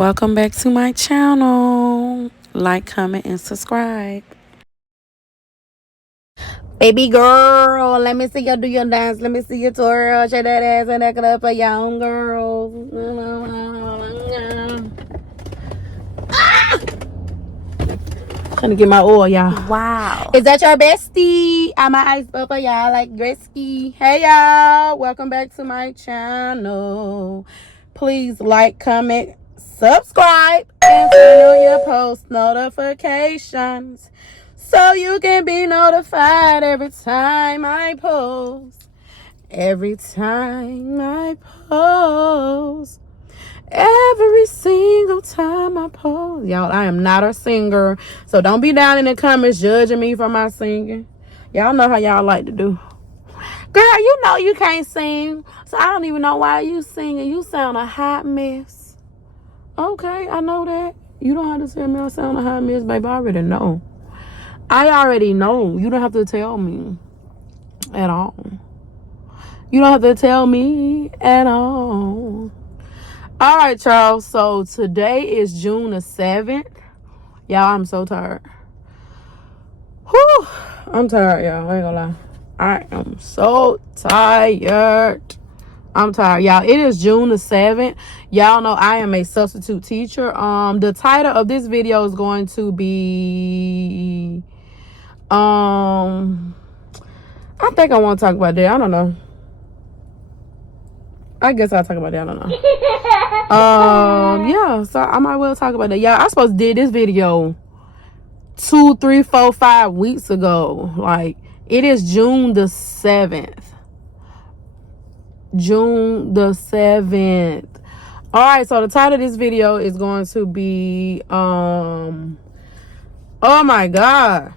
Welcome back to my channel. Like, comment, and subscribe. Baby girl, let me see you do your dance. Let me see you twirl. Shake that ass and that it up for young girls. Trying to get my oil, y'all. Wow. Is that your bestie? I'm an ice bubble, y'all, like Gretzky. Hey, y'all. Welcome back to my channel. Please like, comment, subscribe, and turn on your post notifications so you can be notified every time I post. Every time I post. Every single time I post. Y'all, I am not a singer. So don't be down in the comments judging me for my singing. Y'all know how y'all like to do. Girl, you know you can't sing. So I don't even know why you singing. You sound a hot mess. Okay, I know that. You don't have to tell me I sound a hot mess, baby. I already know. I already know. You don't have to tell me at all. You don't have to tell me at all. All right, y'all. So today is June the 7th. Y'all, I'm so tired. Whew. I'm tired, y'all. I ain't gonna lie. I am so tired. I'm tired, y'all. It is June the 7th. Y'all know I am a substitute teacher. The title of this video is going to be I think I want to talk about that. I don't know. I guess I'll talk about that. I don't know. Yeah, so I might well talk about that. Y'all, I supposed to did this video 2, 3, 4, 5 weeks ago. Like, it is June the 7th. June the 7th. All right, so the title of this video is going to be oh my God,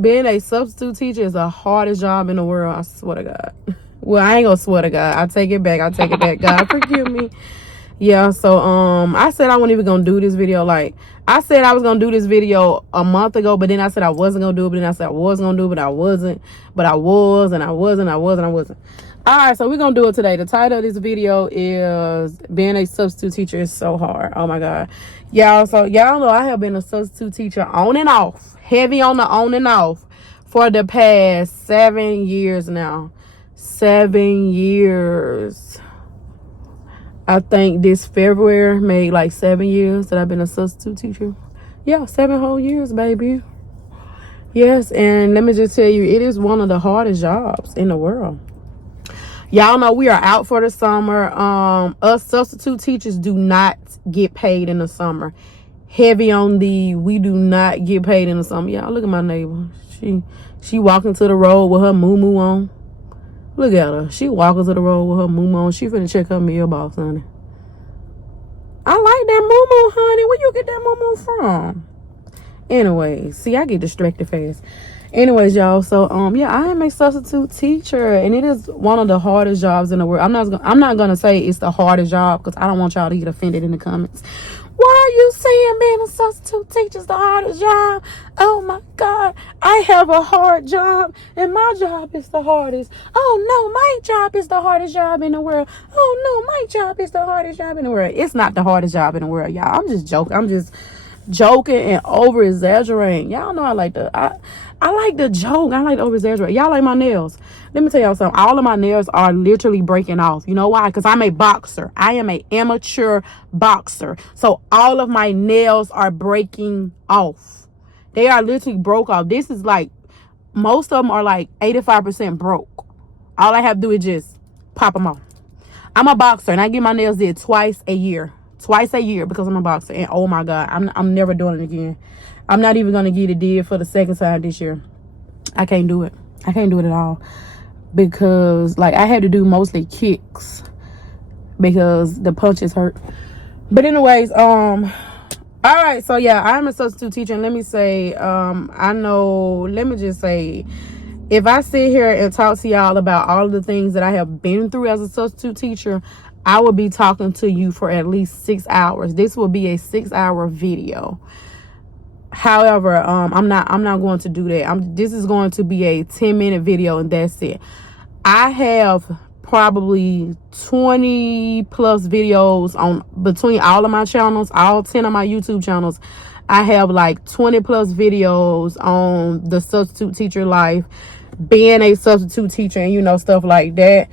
being a substitute teacher is the hardest job in the world. I swear to God. Well, I ain't gonna swear to God. I take it back. God forgive me. Yeah, so I said I wasn't even gonna do this video. Like, I said I was gonna do this video a month ago, but then I said I wasn't gonna do it, but then I said I was gonna do it, but I wasn't. But I was, and I wasn't. All right, so we're gonna do it today. The title of this video is being a substitute teacher is so hard. Oh my God. Y'all, so y'all know I have been a substitute teacher on and off, heavy on the on and off, for the past 7 years now. 7 years. I think this February made like 7 years that I've been a substitute teacher. Yeah, 7 whole years, baby. Yes, and let me just tell you, it is one of the hardest jobs in the world. Y'all know we are out for the summer. Us substitute teachers do not get paid in the summer. Heavy on we do not get paid in the summer. Y'all, look at my neighbor. She walking to the road with her moo-moo on. Look at her. She walking to the road with her moo-moo on. She finna check her mailbox, honey. I like that moo-moo, honey. Where you get that moo-moo from? Anyways, see, I get distracted fast. Anyways, y'all, so yeah, I am a substitute teacher, and it is one of the hardest jobs in the world. I'm not gonna say it's the hardest job, because I don't want y'all to get offended in the comments. Why are you saying being a substitute teacher is the hardest job? Oh my God, I have a hard job, and my job is the hardest. Oh no, my job is the hardest job in the world. Oh no, my job is the hardest job in the world. It's not the hardest job in the world, y'all. I'm just joking. I'm just joking and over exaggerating. Y'all know I like to joke. I like to over exaggerate. Y'all like my nails. Let me tell y'all something. All of my nails are literally breaking off. You know why? Because I'm a boxer. I am an amateur boxer. So all of my nails are breaking off. They are literally broke off. This is like, most of them are like 85% broke. All I have to do is just pop them off. I'm a boxer, and I get my nails did twice a year because I'm a boxer. And oh my God, I'm never doing it again. I'm not even gonna get it did for the second time this year. I can't do it. I can't do it at all, because like I had to do mostly kicks because the punches hurt. But anyways, all right, so yeah, I'm a substitute teacher, and let me say, let me just say, if I sit here and talk to y'all about all of the things that I have been through as a substitute teacher, I will be talking to you for at least 6 hours. This will be a 6-hour video. However, I'm not going to do that. This is going to be a 10-minute video, and that's it. I have probably 20 plus videos on between all of my channels, all 10 of my YouTube channels. I have like 20 plus videos on the substitute teacher life, being a substitute teacher, and stuff like that.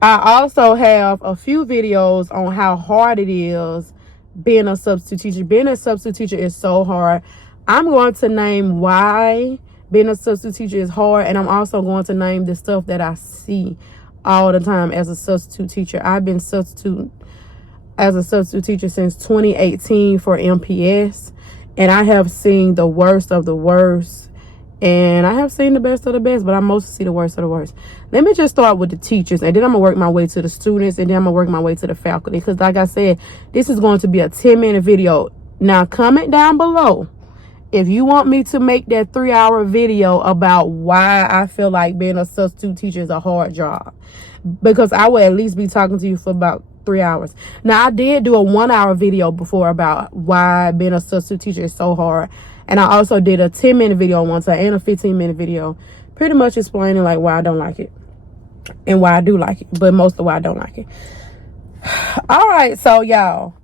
I also have a few videos on how hard it is being a substitute teacher. Being a substitute teacher is so hard. I'm going to name why being a substitute teacher is hard, and I'm also going to name the stuff that I see all the time as a substitute teacher. I've been as a substitute teacher since 2018 for MPS, and I have seen the worst of the worst, and I have seen the best of the best, but I mostly see the worst of the worst. Let me just start with the teachers, and then I'm going to work my way to the students, and then I'm going to work my way to the faculty, because like I said, this is going to be a 10-minute video. Now, comment down below if you want me to make that 3-hour video about why I feel like being a substitute teacher is a hard job, because I will at least be talking to you for about 3 hours. Now, I did do a 1-hour video before about why being a substitute teacher is so hard. And I also did a 10-minute video one time and a 15-minute video pretty much explaining like why I don't like it and why I do like it, but most of why I don't like it. All right, so y'all,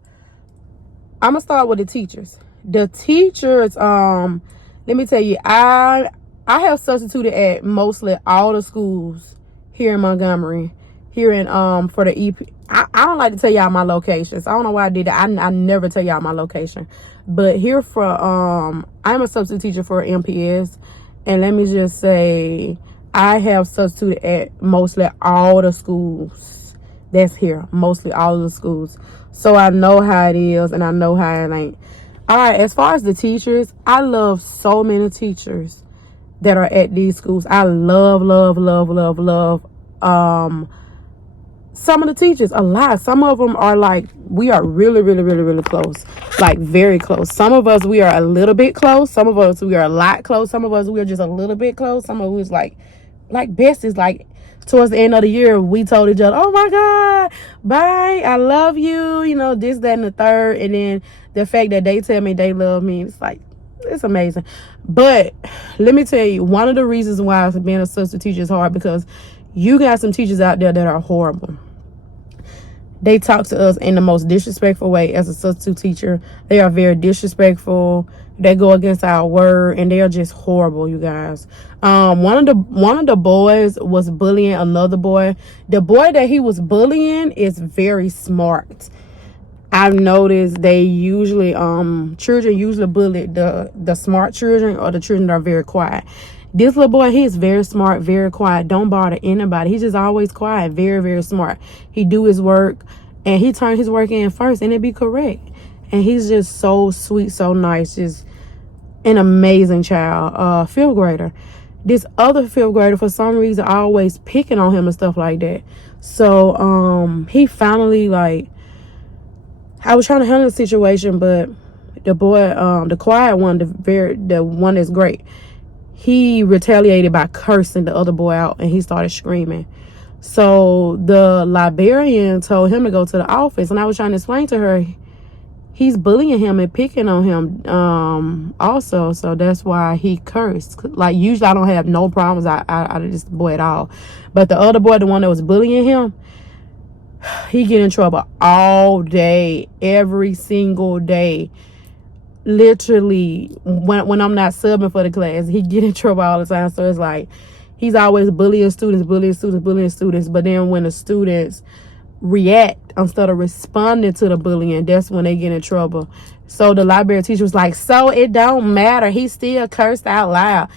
I'm gonna start with the teachers. The teachers, let me tell you, I have substituted at mostly all the schools here in Montgomery, here in for the EP. I don't like to tell y'all my locations. I don't know why I did that. I never tell y'all my location. But here for I'm a substitute teacher for MPS, and let me just say I have substituted at mostly all the schools that's here, mostly all of the schools. So I know how it is, and I know how it ain't. All right, as far as the teachers, I love so many teachers that are at these schools. I love some of the teachers a lot. Some of them are like, we are really close, like very close. Some of us, we are a little bit close. Some of us, we are a lot close. Some of us, we are just a little bit close. Some of us, like besties. Like towards the end of the year, we told each other, oh my God, bye, I love you, this, that, and the third. And then the fact that they tell me they love me, it's like, it's amazing. But let me tell you, one of the reasons why being a substitute teacher is hard, because you got some teachers out there that are horrible. They talk to us in the most disrespectful way. As a substitute teacher, they are very disrespectful. They go against our word, and they are just horrible, you guys. One of the boys was bullying another boy. The boy that he was bullying is very smart. I've noticed they usually children usually bully the smart children, or the children that are very quiet. This little boy, he is very smart, very quiet, don't bother anybody. He's just always quiet, very smart. He do his work, and he turn his work in first, and it be correct. And he's just so sweet, so nice, just an amazing child. 5th grader. This other 5th grader, for some reason, always picking on him and stuff like that. So he finally, like, I was trying to handle the situation, but the boy, the quiet one, the one that's great, he retaliated by cursing the other boy out, and he started screaming. So the librarian told him to go to the office, and I was trying to explain to her, he's bullying him and picking on him also, so that's why he cursed. Like, usually I don't have no problems out of this boy at all, but the other boy, the one that was bullying him, he get in trouble all day, every single day. Literally, when I'm not subbing for the class, he get in trouble all the time. So it's like, he's always bullying students. But then when the students react instead of responding to the bullying, that's when they get in trouble. So the library teacher was like, so it don't matter, he still cursed out loud.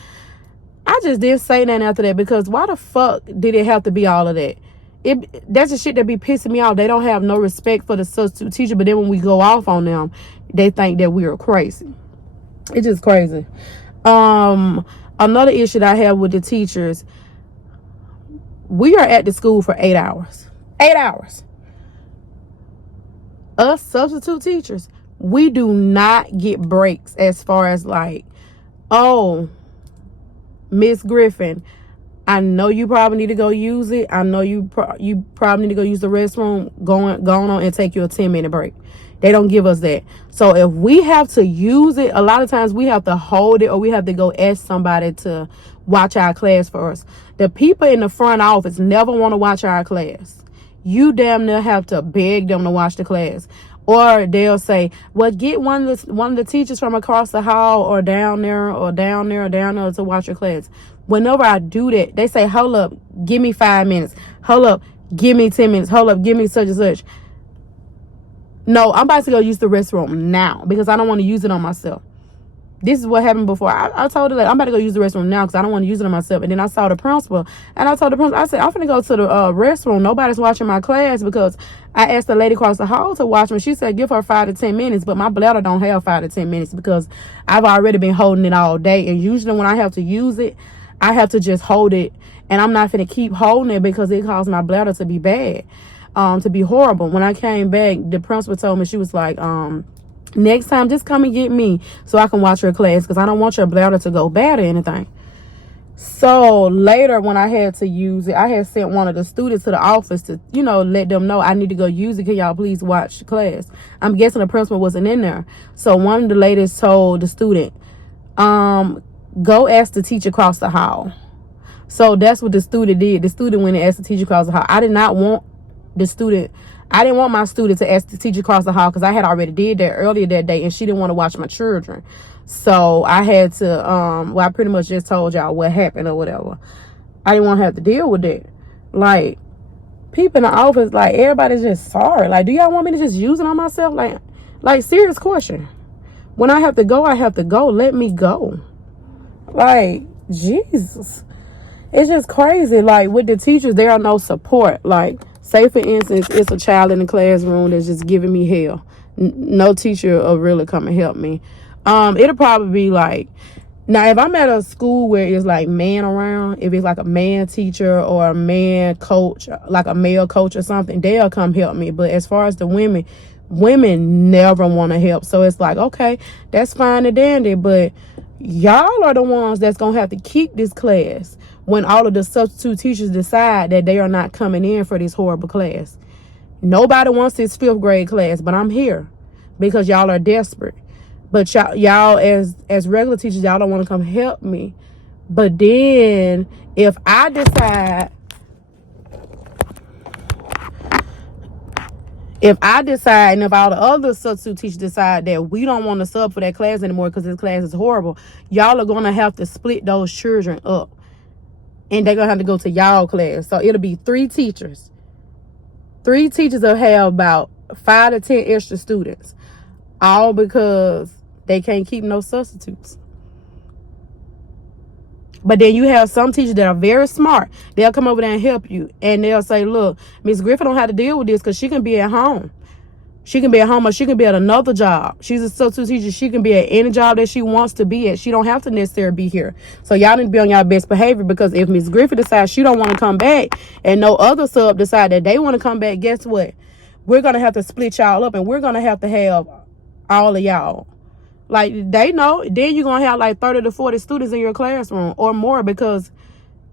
I just didn't say nothing after that, because why the fuck did it have to be all of that? That's the shit that be pissing me off. They don't have no respect for the substitute teacher, but then when we go off on them, they think that we are crazy. It's just crazy. Another issue that I have with the teachers, we are at the school for 8 hours. 8 hours. Us substitute teachers, we do not get breaks, as far as like, oh, Miss Griffin, I know you probably need to go use it. I know you probably need to go use the restroom. Go on and take you a 10-minute break. They don't give us that. So if we have to use it, a lot of times we have to hold it, or we have to go ask somebody to watch our class for us. The people in the front office never want to watch our class. You damn near have to beg them to watch the class. Or they'll say, well, get one of the teachers from across the hall or down there or down there or down there to watch your class. Whenever I do that, they say, hold up, give me 5 minutes. Hold up, give me 10 minutes. Hold up, give me such and such. No, I'm about to go use the restroom now because I don't want to use it on myself. This is what happened before. I told her that I'm about to go use the restroom now because I don't want to use it on myself. And then I saw the principal and I told the principal, I said, I'm going to go to the restroom. Nobody's watching my class because I asked the lady across the hall to watch me. She said, give her 5 to 10 minutes. But my bladder don't have 5 to 10 minutes because I've already been holding it all day. And usually when I have to use it, I have to just hold it. And I'm not going to keep holding it because it caused my bladder to be bad, to be horrible. When I came back, the principal told me, she was like, next time, just come and get me so I can watch your class because I don't want your bladder to go bad or anything. So later when I had to use it, I had sent one of the students to the office to, let them know I need to go use it. Can y'all please watch the class? I'm guessing the principal wasn't in there. So one of the ladies told the student, go ask the teacher across the hall. So that's what the student did. The student went and asked the teacher across the hall. I didn't want my student to ask the teacher across the hall because I had already did that earlier that day and she didn't want to watch my children. So I had to, I pretty much just told y'all what happened or whatever. I didn't want to have to deal with that. Like, people in the office, like, everybody's just sorry. Like, do y'all want me to just use it on myself? Like serious question. When I have to go, I have to go. Let me go. Like, Jesus. It's just crazy. Like, with the teachers, there are no support. Like, say, for instance, it's a child in the classroom that's just giving me hell. No teacher will really come and help me. It'll probably be like, now, if I'm at a school where it's like man around, if it's like a man teacher or a man coach, like a male coach or something, they'll come help me. But as far as the women never want to help. So it's like, okay, that's fine and dandy. But y'all are the ones that's going to have to keep this class when all of the substitute teachers decide that they are not coming in for this horrible class. Nobody wants this 5th grade class, but I'm here because y'all are desperate. But y'all as regular teachers, y'all don't want to come help me. But then if I decide and if all the other substitute teachers decide that we don't want to sub for that class anymore because this class is horrible, y'all are going to have to split those children up. And they're going to have to go to y'all class. So it'll be 3 teachers. 3 teachers will have about 5 to 10 extra students. All because they can't keep no substitutes. But then you have some teachers that are very smart. They'll come over there and help you. And they'll say, look, Miss Griffin don't have to deal with this because she can be at home. She can be at home or she can be at another job. She's a substitute teacher. She can be at any job that she wants to be at. She don't have to necessarily be here. So y'all need to be on y'all best behavior because if Miss Griffin decides she don't want to come back and no other sub decide that they want to come back, guess what? We're going to have to split y'all up and we're going to have all of y'all. Like, they know. Then you're going to have like 30 to 40 students in your classroom or more because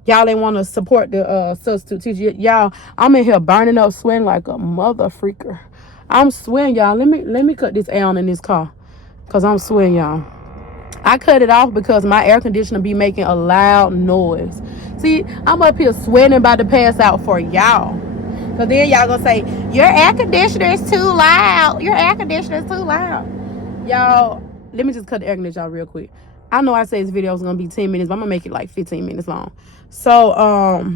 y'all ain't want to support the substitute teacher. Y'all, I'm in here burning up, sweating like a mother freaker. I'm sweating, y'all. Let me cut this air on in this car because I'm sweating, y'all. I cut it off because my air conditioner be making a loud noise. See, I'm up here sweating about to pass out for y'all. Because then y'all going to say, your air conditioner is too loud. Your air conditioner is too loud. Y'all, let me just cut the air conditioner out real quick. I know I said this video is going to be 10 minutes, but I'm going to make it like 15 minutes long. So,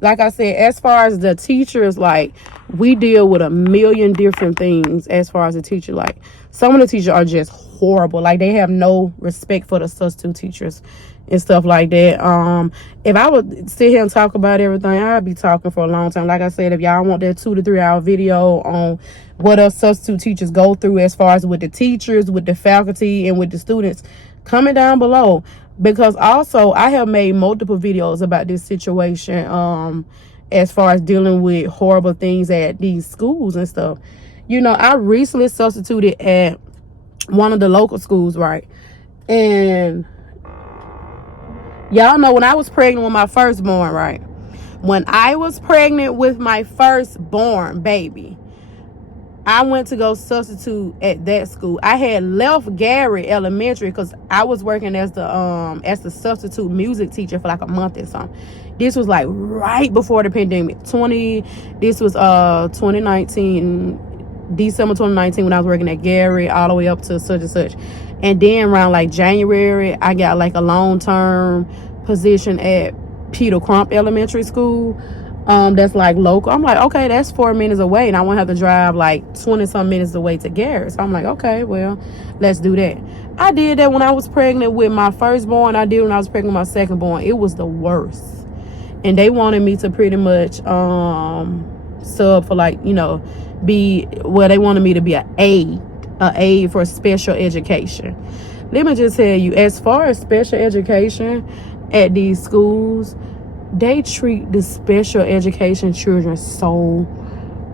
like I said, as far as the teachers, like, we deal with a million different things as far as the teacher. Like, some of the teachers are just horrible. Like, they have no respect for the substitute teachers and stuff like that. If I would sit here and talk about everything, I'd be talking for a long time. Like I said, if y'all want that 2 to 3 hour video on what us substitute teachers go through as far as with the teachers, with the faculty, and with the students, comment down below. Because also, I have made multiple videos about this situation as far as dealing with horrible things at these schools and stuff. You know, I recently substituted at one of the local schools, right? And y'all know when I was pregnant with my firstborn, right? When I was pregnant with my firstborn baby, I went to go substitute at that school. I had left Gary Elementary because I was working as the substitute music teacher for like a month or something. This was like right before the pandemic. This was 2019, December 2019, when I was working at Gary all the way up to such and such. And then around like January, I got like a long-term position at Peter Crump Elementary School. That's like local. I'm like, okay, that's 4 minutes away, and I won't have to drive like 20 some minutes away to Gary. So I'm like, okay, well, let's do that. I did that when I was pregnant with my firstborn. I did when I was pregnant with my secondborn. It was the worst. And they wanted me to pretty much sub for like, they wanted me to be an aide for special education. Let me just tell you, as far as special education at these schools, they treat the special education children so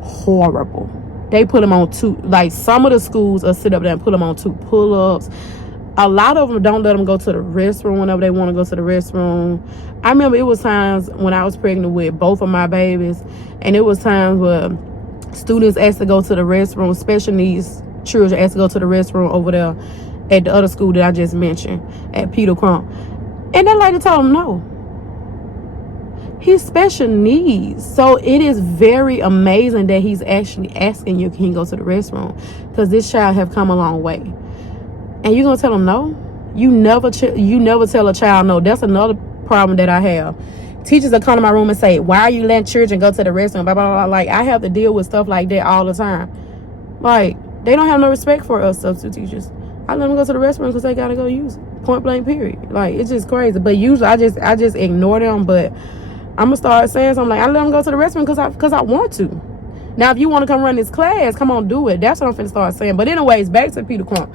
horrible. They put them on some of the schools will sit up there and put them on 2 pull-ups. A lot of them don't let them go to the restroom whenever they want to go to the restroom. I remember it was times when I was pregnant with both of my babies, and it was times where students asked to go to the restroom, special needs children asked to go to the restroom over there at the other school that I just mentioned, at Peter Crump. And that lady told them no. He's special needs. So it is very amazing that he's actually asking you, can he go to the restroom? Because this child have come a long way. And you're going to tell him no? You never tell a child no. That's another problem that I have. Teachers will come to my room and say, why are you letting children go to the restroom? Blah, blah, blah. Like, I have to deal with stuff like that all the time. Like, they don't have no respect for us substitute teachers. I let them go to the restroom because they got to go use it. Point blank, period. Like, it's just crazy. But usually I just ignore them. But I'm going to start saying something like, I let them go to the restroom because I want to. Now, if you want to come run this class, come on, do it. That's what I'm finna start saying. But anyways, back to Peter Crump.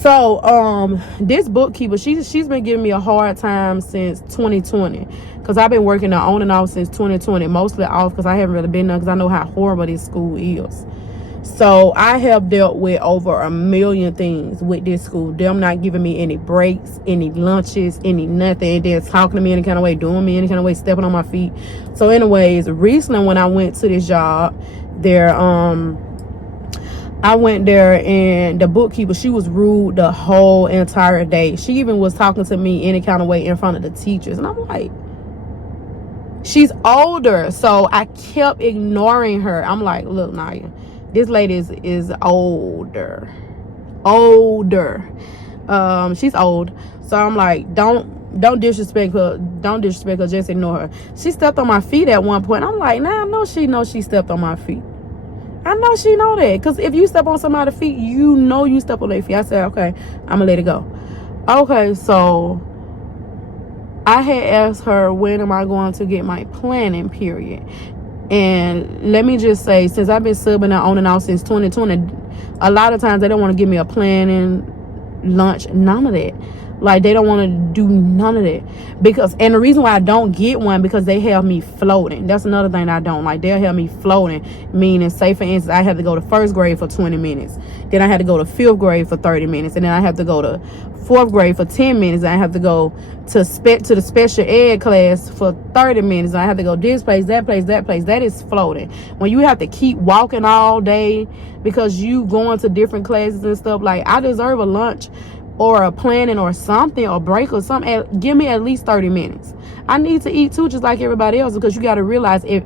So, this bookkeeper, she's been giving me a hard time since 2020. Because I've been working on and off since 2020. Mostly off because I haven't really been there because I know how horrible this school is. So I have dealt with over 1 million things with this school. Them not giving me any breaks, any lunches, any nothing. They're talking to me any kind of way, doing me any kind of way, stepping on my feet. So anyways, recently when I went to this job, I went there and the bookkeeper, she was rude the whole entire day. She even was talking to me any kind of way in front of the teachers. And I'm like, she's older. So I kept ignoring her. I'm like, look, Naya, this lady is older. She's old. So I'm like, don't disrespect her. Don't disrespect her. Just ignore her. She stepped on my feet at one point. I'm like, nah, I know she stepped on my feet. I know she know that. Because if you step on somebody's feet, you know you step on their feet. I said, okay, I'm going to let it go. Okay, so I had asked her, when am I going to get my planning period? And let me just say, since I've been subbing out on and off since 2020, a lot of times they don't want to give me a planning lunch, none of that. Like, they don't want to do none of that. And the reason why I don't get one, because they have me floating. That's another thing I don't like. They'll have me floating. Meaning, say for instance, I have to go to first grade for 20 minutes. Then I had to go to fifth grade for 30 minutes. And then I have to go to fourth grade for 10 minutes. And I have to go to the special ed class for 30 minutes. And I have to go this place, that place, that place. That is floating. When you have to keep walking all day because you going to different classes and stuff, like, I deserve a lunch or a planning or something, or break or something. Give me at least 30 minutes. I need to eat too, just like everybody else, because you got to realize if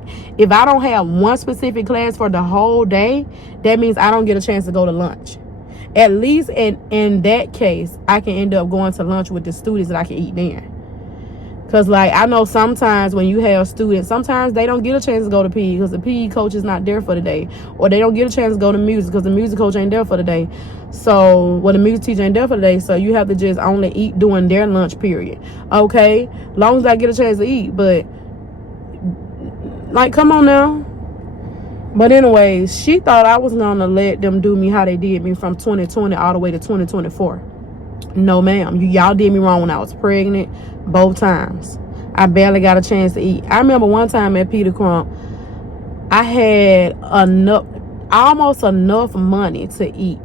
I don't have one specific class for the whole day, that means I don't get a chance to go to lunch. At least in that case, I can end up going to lunch with the students that I can eat then. Because, like, I know sometimes when you have students, sometimes they don't get a chance to go to PE because the PE coach is not there for the day. Or they don't get a chance to go to music because the music coach ain't there for the day. So, the music teacher ain't there for the day. So, you have to just only eat during their lunch period. Okay? Long as I get a chance to eat. But, like, come on now. But anyways, she thought I was going to let them do me how they did me from 2020 all the way to 2024. No, ma'am. Y'all did me wrong when I was pregnant. Both times. I barely got a chance to eat. I remember one time at Peter Crump, I had almost enough money to eat.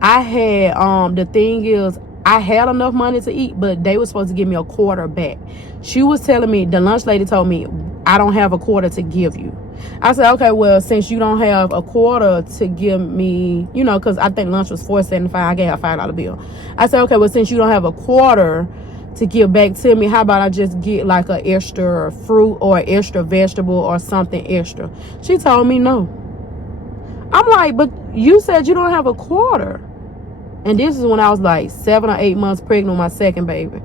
I had, the thing is, I had enough money to eat, but they were supposed to give me a quarter back. She was telling me, the lunch lady told me, I don't have a quarter to give you. I said, okay, well, since you don't have a quarter to give me, you know, because I think lunch was $4.75. I gave her a $5 bill. I said, okay, well, since you don't have a quarter to give back to me, how about I just get like an extra fruit or an extra vegetable or something extra? She told me no. I'm like, but you said you don't have a quarter. And this is when I was like 7 or 8 months pregnant with my second baby.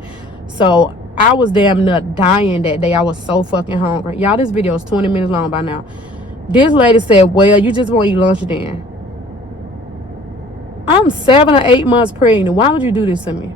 So I was damn near dying that day. I was so fucking hungry. Y'all, this video is 20 minutes long by now. This lady said, well, you just want to eat lunch then. I'm 7 or 8 months pregnant. Why would you do this to me?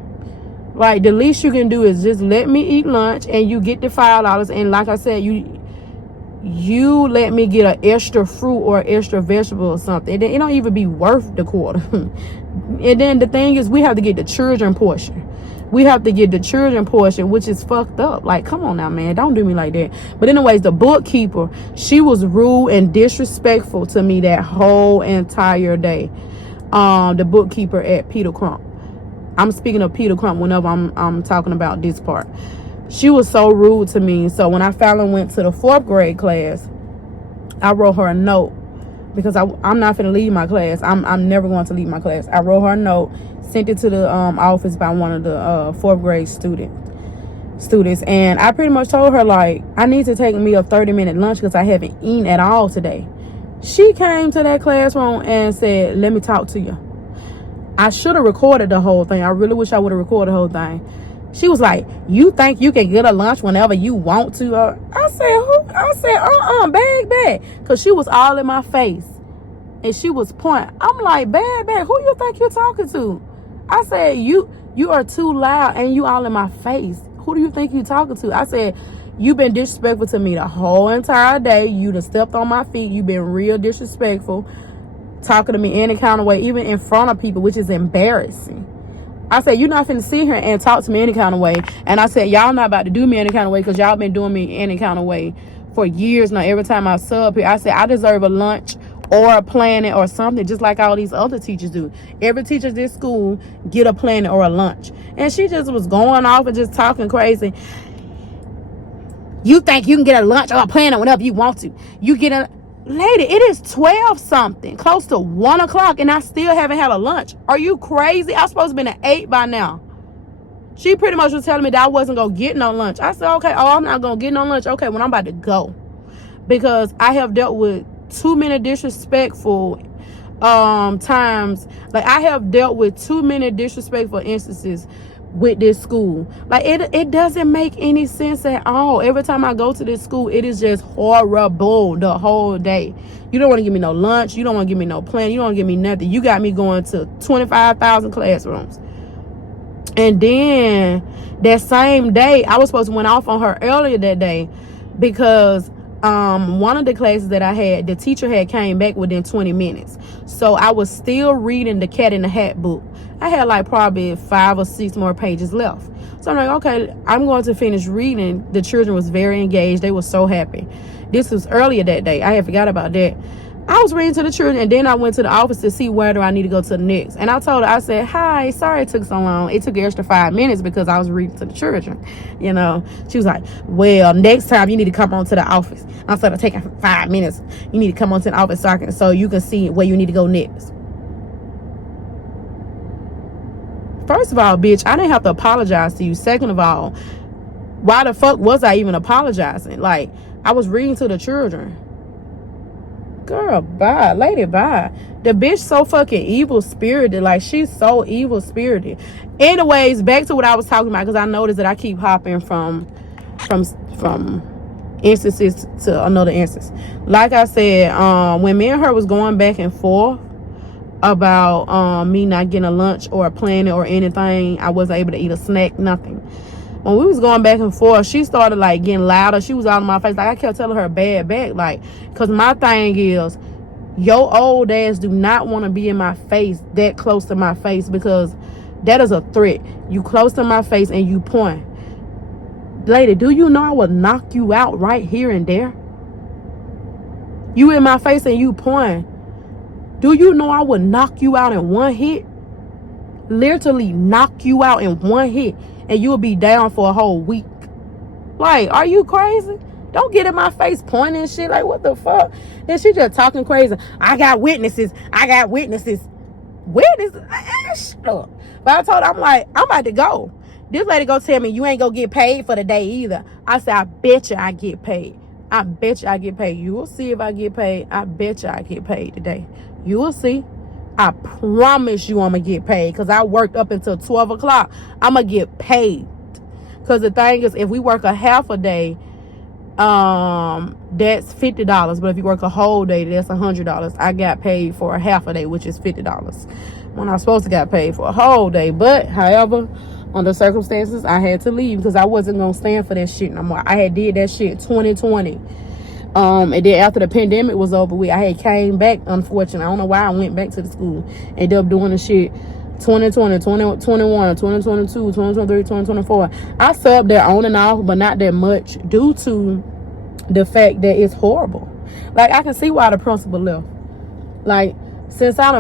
Like, the least you can do is just let me eat lunch and you get the $5. And like I said, you let me get an extra fruit or an extra vegetable or something. It don't even be worth the quarter. And then the thing is, we have to get the children portion. We have to get the children portion, which is fucked up. Like, come on now, man. Don't do me like that. But anyways, the bookkeeper, she was rude and disrespectful to me that whole entire day. The bookkeeper at Peter Crump. I'm speaking of Peter Crump whenever I'm talking about this part. She was so rude to me. So when I finally went to the 4th grade class, I wrote her a note. Because I'm not finna leave my class. I'm never going to leave my class. I wrote her a note, sent it to the office by one of the 4th grade students, and I pretty much told her, like, I need to take me a 30-minute lunch because I haven't eaten at all today. She came to that classroom and said, let me talk to you. I should have recorded the whole thing. I really wish I would have recorded the whole thing. She was like, you think you can get a lunch whenever you want to? I said, who? I said, bag. Because she was all in my face. And she was pointing. I'm like, bag, who you think you're talking to? I said, you are too loud and you all in my face. Who do you think you're talking to? I said, you've been disrespectful to me the whole entire day. You done stepped on my feet. You've been real disrespectful. Talking to me any kind of way, even in front of people, which is embarrassing. I said, you're not finna sit here and talk to me any kind of way. And I said, y'all not about to do me any kind of way because y'all been doing me any kind of way for years now. Every time I sub here, I said, I deserve a lunch or a planet or something, just like all these other teachers do. Every teacher at this school get a planet or a lunch. And she just was going off and just talking crazy. You think you can get a lunch or a planet whenever you want to. You get a... Lady, it is 12 something, close to 1 o'clock, and I still haven't had a lunch. Are you crazy? I'm supposed to be at 8 by now. She pretty much was telling me that I wasn't going to get no lunch. I said, okay, I'm not going to get no lunch. Okay, when I'm about to go. Because I have dealt with too many disrespectful times. Like, I have dealt with too many disrespectful instances with this school. Like, it doesn't make any sense at all. Every time I go to this school, it is just horrible the whole day. You don't want to give me no lunch. You don't want to give me no plan. You don't want to give me nothing. You got me going to 25,000 classrooms. And then that same day, I was supposed to went off on her earlier that day because one of the classes that I had, the teacher had came back within 20 minutes. So I was still reading the Cat in the Hat book. I had like probably 5 or 6 more pages left. So I'm like, okay, I'm going to finish reading. The children was very engaged. They were so happy. This was earlier that day. I had forgot about that. I was reading to the children, and then I went to the office to see where do I need to go to the next. And I told her, I said, hi, sorry it took so long. It took an extra 5 minutes because I was reading to the children. You know, she was like, well, next time you need to come on to the office. Instead of taking 5 minutes, you need to come on to the office so you can see where you need to go next. First of all, bitch, I didn't have to apologize to you. Second of all, why the fuck was I even apologizing? Like, I was reading to the children. Girl, bye. Lady, bye. The bitch so fucking evil-spirited. Like, she's so evil-spirited. Anyways, back to what I was talking about, because I noticed that I keep hopping from instances to another instance. Like I said, when me and her was going back and forth about me not getting a lunch or a planet or anything, I wasn't able to eat a snack, nothing. When we was going back and forth, she started like getting louder. She was out of my face. Like, I kept telling her bad back. Like, because my thing is, your old ass do not want to be in my face, that close to my face, because that is a threat. You close to my face and you point. Lady, do you know I will knock you out right here and there? You in my face and you point. Do you know I would knock you out in one hit? Literally knock you out in one hit. And you'll be down for a whole week. Like, are you crazy? Don't get in my face pointing shit. Like, what the fuck? Then she just talking crazy. I got witnesses. Witnesses? Shut up. But I told her, I'm like, I'm about to go. This lady go tell me you ain't gonna get paid for the day either. I said, I bet you I get paid. I bet you I get paid. You will see if I get paid. I bet you I get paid today. You will see. I promise you I'm going to get paid because I worked up until 12 o'clock. I'm going to get paid. Because the thing is, if we work a half a day, that's $50. But if you work a whole day, that's $100. I got paid for a half a day, which is $50. When I was supposed to get paid for a whole day. But, however, under circumstances, I had to leave because I wasn't going to stand for that shit no more. I had did that shit 2020. And then after the pandemic was over with, I had came back, unfortunately. I don't know why I went back to the school. Ended up doing the shit 2020, 2021, 2022, 2023, 2024. I subbed there on and off, but not that much due to the fact that it's horrible. Like, I can see why the principal left. Like, since I